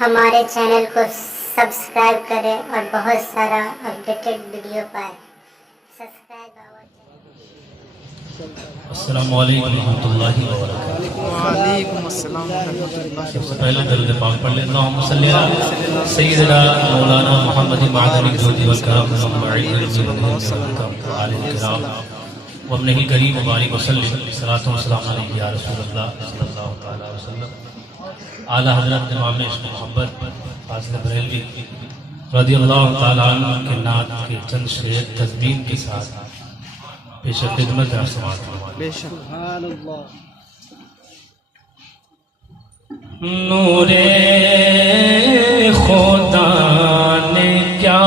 ہمارے چینل کو سبسکرائب کریں اور بہت سارا اپڈیٹڈ ویڈیو پائیں. السلام علیکم ورحمۃ اللہ وبرکاتہ. وعلیکم السلام ورحمۃ اللہ سب سے پہلے درود پاک پڑھ لیتا ہوں. صلی اللہ سیدنا مولانا محمد معدن الجود والکرم والبعید علیہ الکرام وابنہ الکریم مبارک وسلم صلاۃ و سلام علیہ یا رسول اللہ صلی اللہ تعالی وسلم. اعلیٰ حضرت امام عشق محبت فاضل بریلوی رضی اللہ تعالیٰ عنہ کے نعت کے چند شعر تضمین کے ساتھ پیش خدمت سماعت فرمائیں. بے شک. سبحان اللہ. نور خدا نے کیا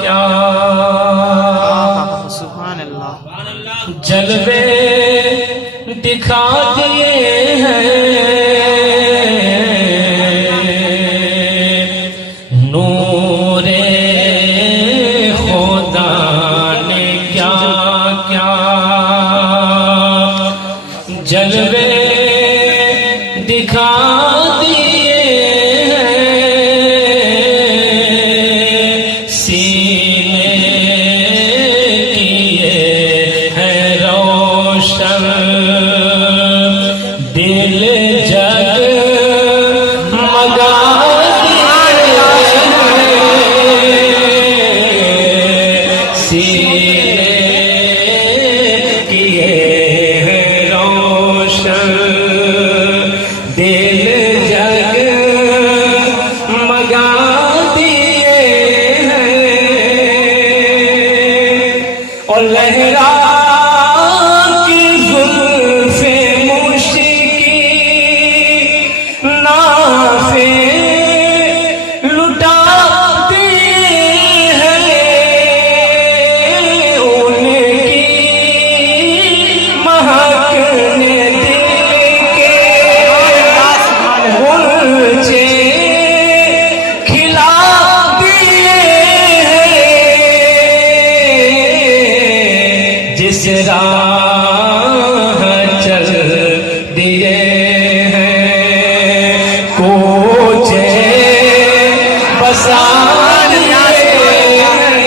کیا سبحان اللہ. جلوے دکھا دیے ہیں. نور خدا نے کیا کیا جلوے دکھا دیے ہیں. سینے کیے ہیں روشن دل جگ مگا دیے ہیں. سینے کیے ہیں روشن دل جگ مگا دیے ہیں. اور لہرا کی زلف مشکی نافے لٹا دیے ہیں. ان کی مہک نے دل کے غنچے کھلا دیے ہیں. جس راہ چل دیے ہیں کوچے بسا دیے ہیں.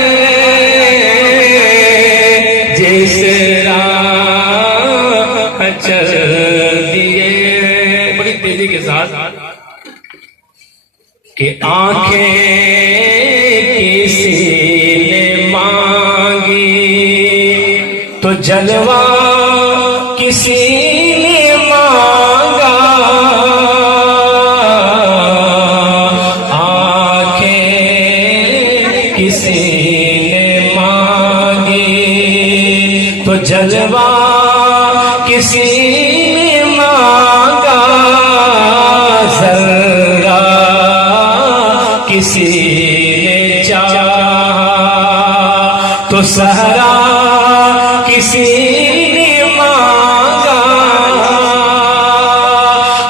جس راہ چل دیے ہیں. بڑی تیزی کے ساتھ کہ آنکھیں کسی نے مانگی تو جلوہ کسی نے مانگا. آنکھیں کسی نے مانگی تو جلوہ کسی نے مانگا. ذرہ کسی نے چاہا تو صحرا کسی نے مانگا.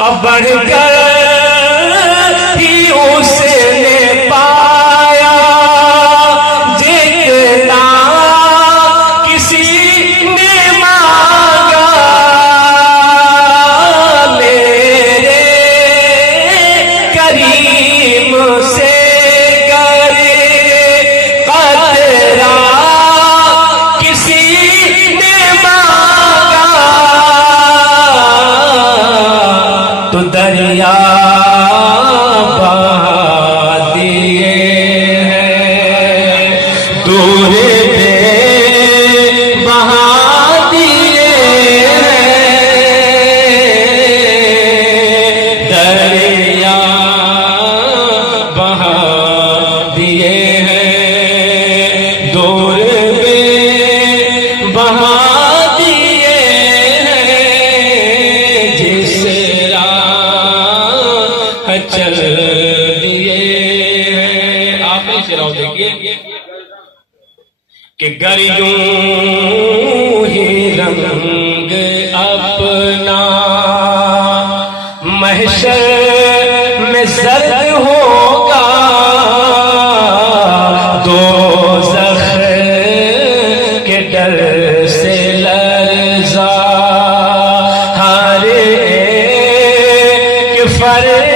اب بڑھ کر ہی اس نے پایا جتنا کسی نے مانگا. میرے کریم سے کرے قطرہ کسی نے مانگا تو دریا بہا دیے ہیں. دور پہ بہا دیے ہیں. دریا بہا دیے ہیں. دور پہ بہا دیے ہیں. جس راہ چل دیے ہیں. آپ نے شراؤ دیکھیے کہ گر یوں ہی رنگ اپنا محشر میں زرد ہوگا. دوزخ کے ڈر سے لرزا ہر ایک فرد